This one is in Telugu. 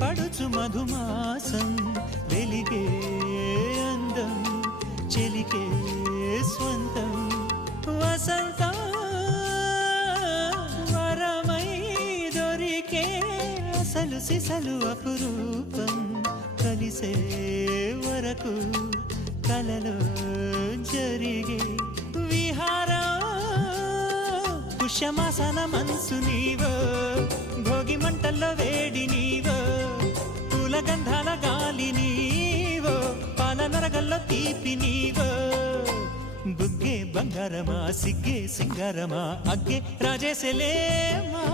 పడుచు మధుమాసం వెలిగే అందం చెలికే స్వంతం వసంతం వరమై దొరికే అసలు సిసలు అపురూపం కలిసే వరకు కలలో జరిగే విహారం పుష్యమాసన మనసు నీవో భోగి మంటల్లో వేడి నీవో పూల గంధాల గాలి నీవో పాల నరగల్లో తీపి నీవో బుగ్గే బంగారమా సిగ్గే సింగారమా అగ్గే రాజేసెలేమా